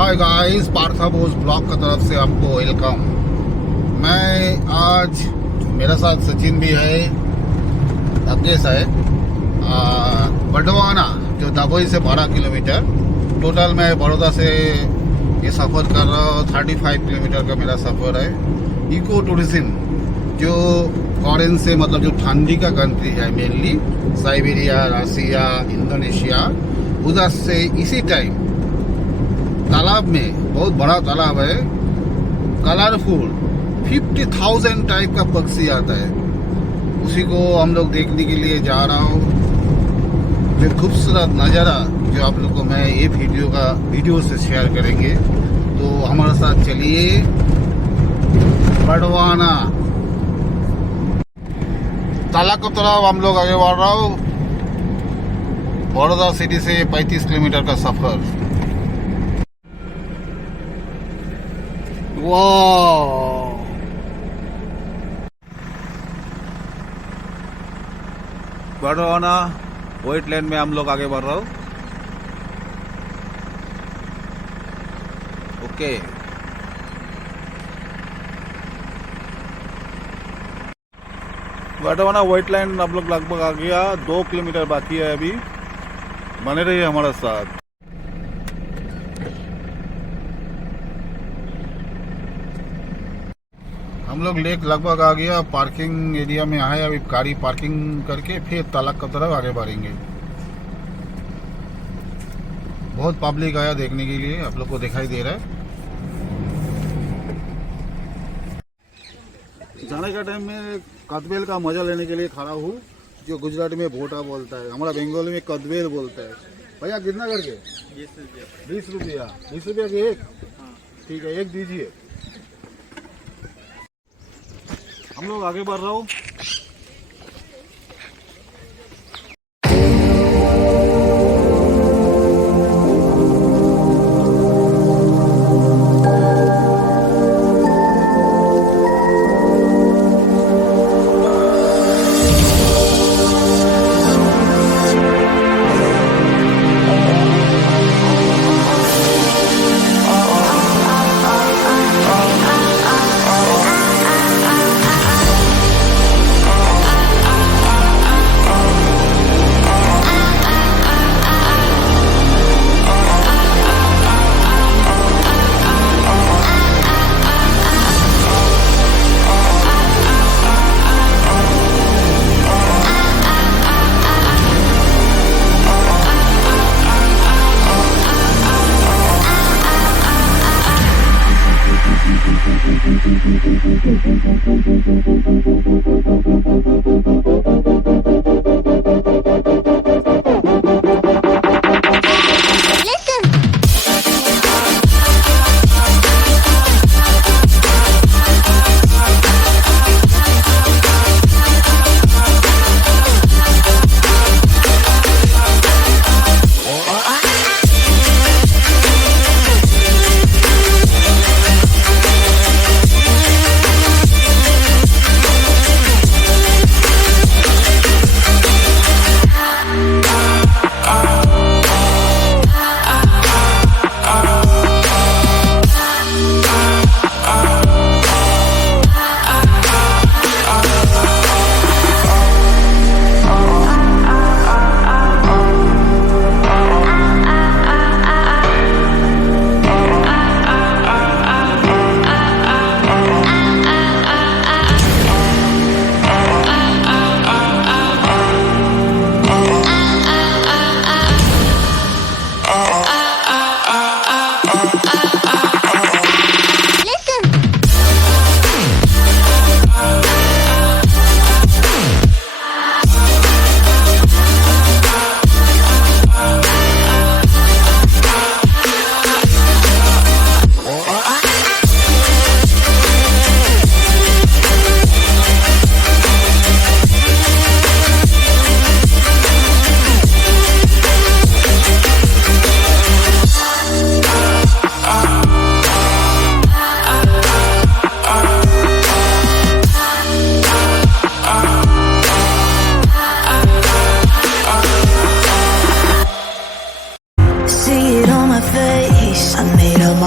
Hi guys, Partha Bose blog की तरफ से आपको वेलकम। मैं आज मेरे साथ सचिन भी है, अगेस है। वडवाना जो दभोई से 12 किलोमीटर, टोटल मैं बड़ौदा से ये सफ़र कर रहा हूँ। 35 किलोमीटर का मेरा सफ़र है। इको टूरिज्म जो फॉरेन से, मतलब जो ठंडी का कंट्री है, मेनली साइबेरिया, रसिया, इंडोनेशिया, उधर से इसी टाइम तालाब में, बहुत बड़ा तालाब है, कलरफुल 50,000 टाइप का पक्षी आता है। उसी को हम लोग देखने के लिए जा रहा हूँ। जो खूबसूरत नज़ारा जो आप लोग को मैं ये वीडियो से शेयर करेंगे, तो हमारे साथ चलिए। वडवाना तालाब की तरफ हम लोग आगे बढ़ रहा हूँ। बड़ौदा सिटी से 35 किलोमीटर का सफर। वाह, वडवाना वेटलैंड में हम लोग आगे बढ़ रहा हूँ। ओके, वडवाना वेटलैंड हम लोग लगभग आ गया। 2 किलोमीटर बाकी है अभी। बने रहिए हमारे साथ। हम लोग लेक लगभग आ गया। पार्किंग एरिया में आए, अभी गाड़ी पार्किंग करके फिर तालाब की तरफ आगे बढ़ेंगे। बहुत पब्लिक आया देखने के लिए, आप लोग को दिखाई दे रहा है। जाने का टाइम में कदबेल का मजा लेने के लिए खड़ा हूँ, जो गुजरात में भोटा बोलता है, हमारा बंगाली में कदबेल बोलता है। भैया कितना करके? 20 रुपया। 20 रुपया के एक? ठीक है, एक दीजिए। हम लोग आगे बढ़ रहा हूँ।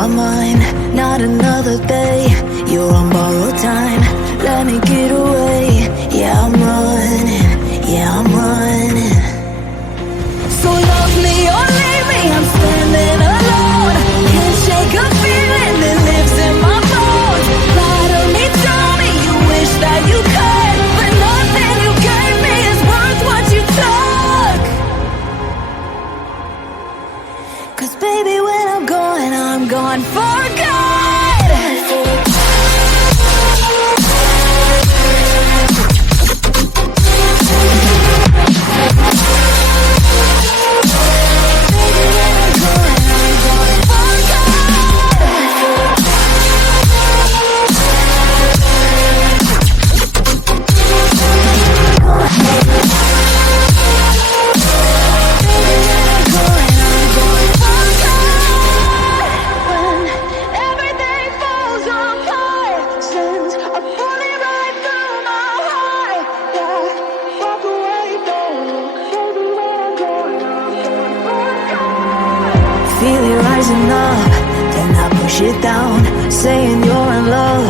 are mine, not another day. You're on borrowed time, let me get away. Yeah, I'm running, yeah, I'm running. So love me or leave me, I'm standing alone. Can't shake a feeling that lives in my bones. Lie to me, tell me you wish that you could, but nothing you gave me is worth what you took. 'Cause baby, when I'm gone for good. Feel it rising up, then I push it down. Saying you're in love,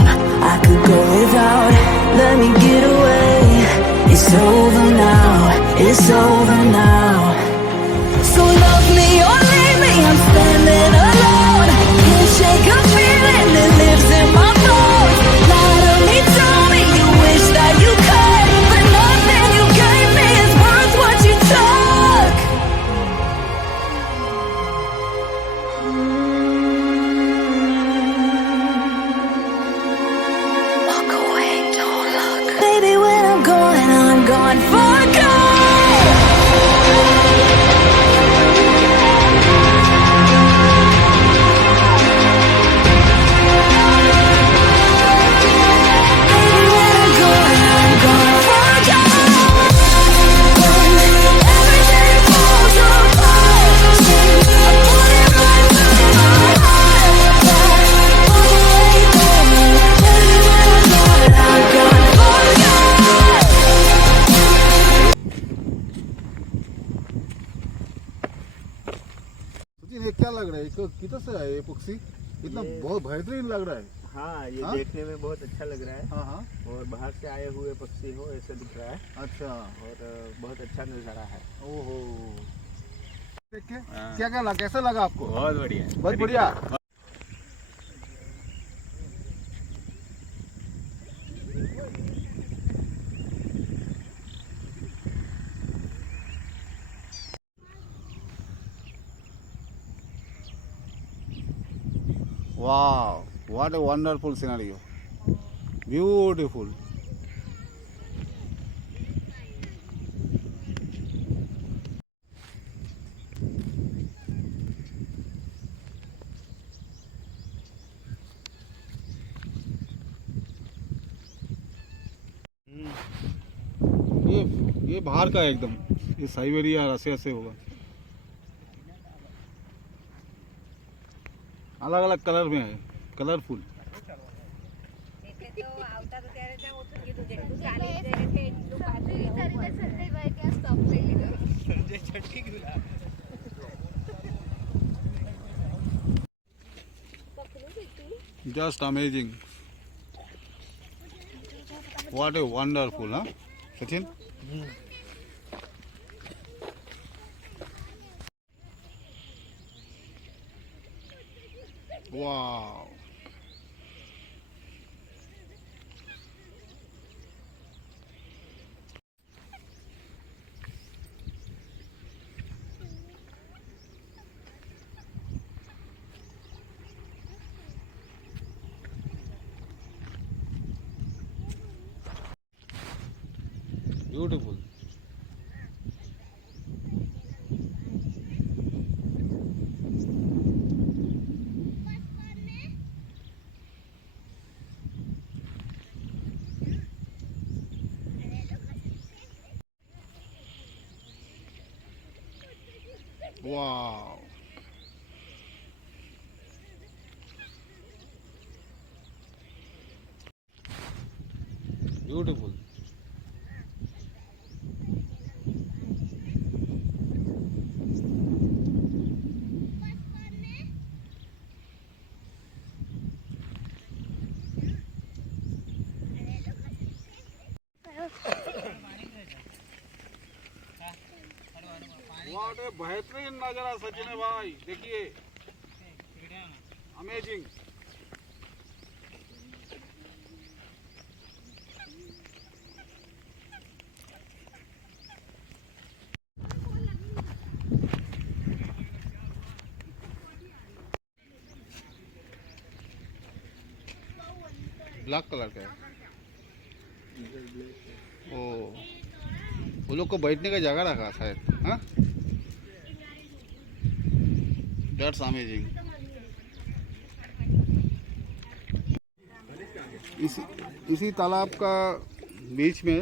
I could go without. Let me get away. It's over now, it's over now. So love me or leave me, I'm standing alone. Can't shake a feeling that lives in my bones. Lie to me, tell me you wish that you could, but nothing you gave me is worth what you took. Walk away, don't look. Baby, when I'm gone for good. ये क्या लग रहा है, इसको किधर से है ये पक्षी? इतना बहुत बेहतरीन लग रहा है। हाँ, ये देखने में बहुत अच्छा लग रहा है। हाँ हाँ, और बाहर से आए हुए पक्षी हो ऐसे दिख रहा है। अच्छा, और बहुत अच्छा नज़ारा है। ओहो, देख के क्या क्या लगा, कैसा लगा आपको? बहुत बढ़िया, बहुत बढ़िया। Wow, what a wonderful scenario. Beautiful. ये बाहर का है एकदम, ये साइबेरिया ऐसे ऐसे होगा, अलग अलग कलर में है, colourful. Just amazing. What a wonderful, huh, Sachin? Wow. Beautiful. Wow. Beautiful. What ए बेहतरीन नजारा सचिन भाई, देखिए अमेजिंग। ब्लैक कलर का है ओ, वो लोग को बैठने का जगह रखा शायद। हाँ, दैट्स अमेजिंग। इसी तालाब का बीच में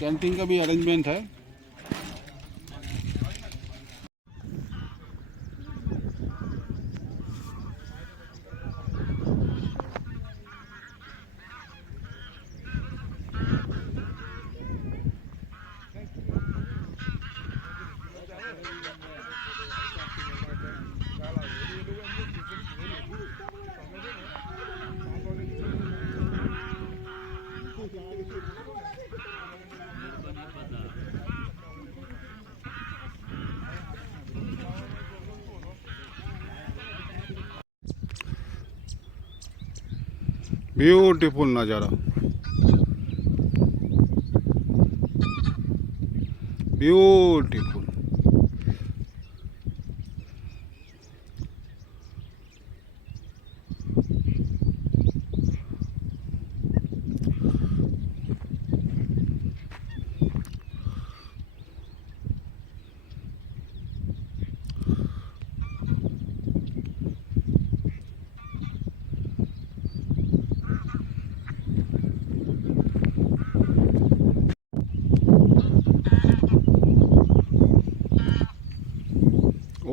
कैंटीन का भी अरेंजमेंट है। ब्यूटीफुल नज़ारा, beautiful.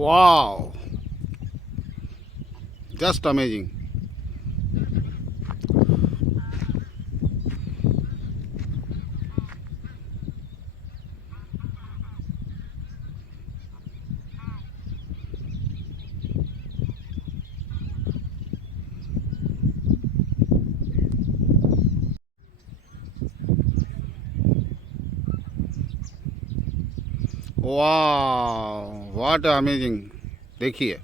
Wow, just amazing. Wow, what amazing। देखिए,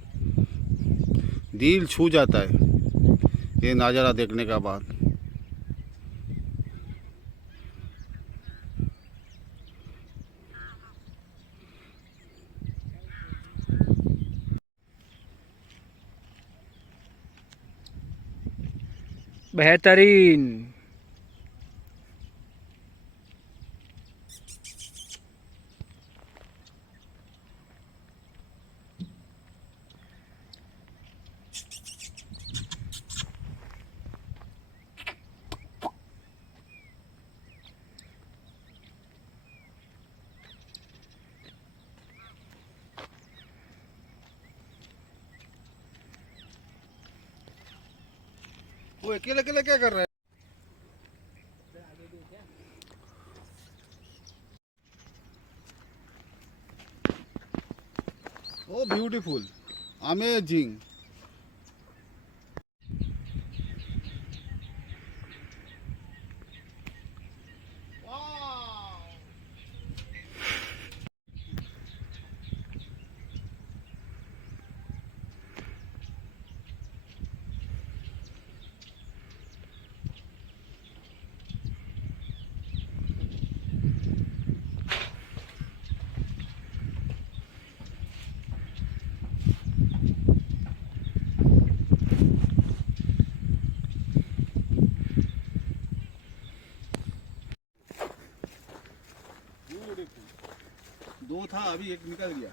दिल छू जाता है ये नज़ारा देखने का बाद। बेहतरीन। वो अकेले अकेले क्या कर रहा है? ओ ब्यूटीफुल, अमेजिंग। दो था, अभी एक निकल गया।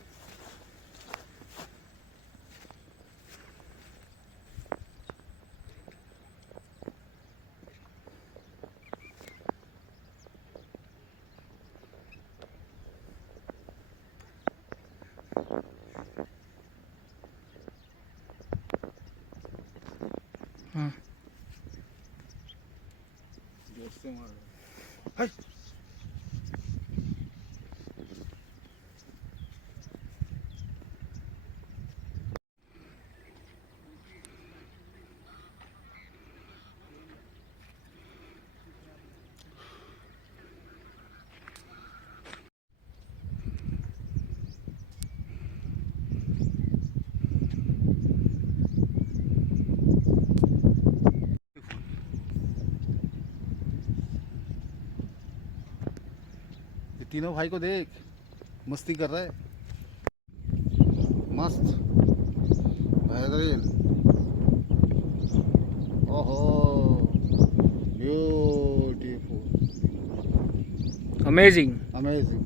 हाँ। दोस्त मार रहा है। तीनों भाई को देख, मस्ती कर रहा है, मस्त बेहतरीन। ओहो ब्यूटीफुल, अमेजिंग। अमेजिंग।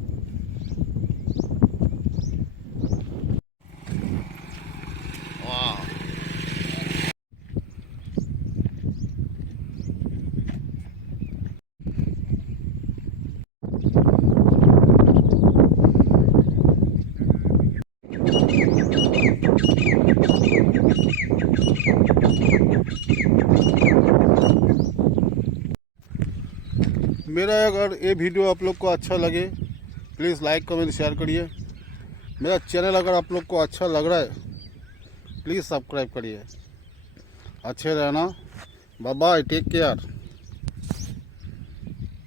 वाह, मेरा अगर ये वीडियो आप लोग को अच्छा लगे प्लीज़ लाइक कमेंट शेयर करिए। मेरा चैनल अगर आप लोग को अच्छा लग रहा है प्लीज़ सब्सक्राइब करिए। अच्छे रहना, बाय बाय, टेक केयर।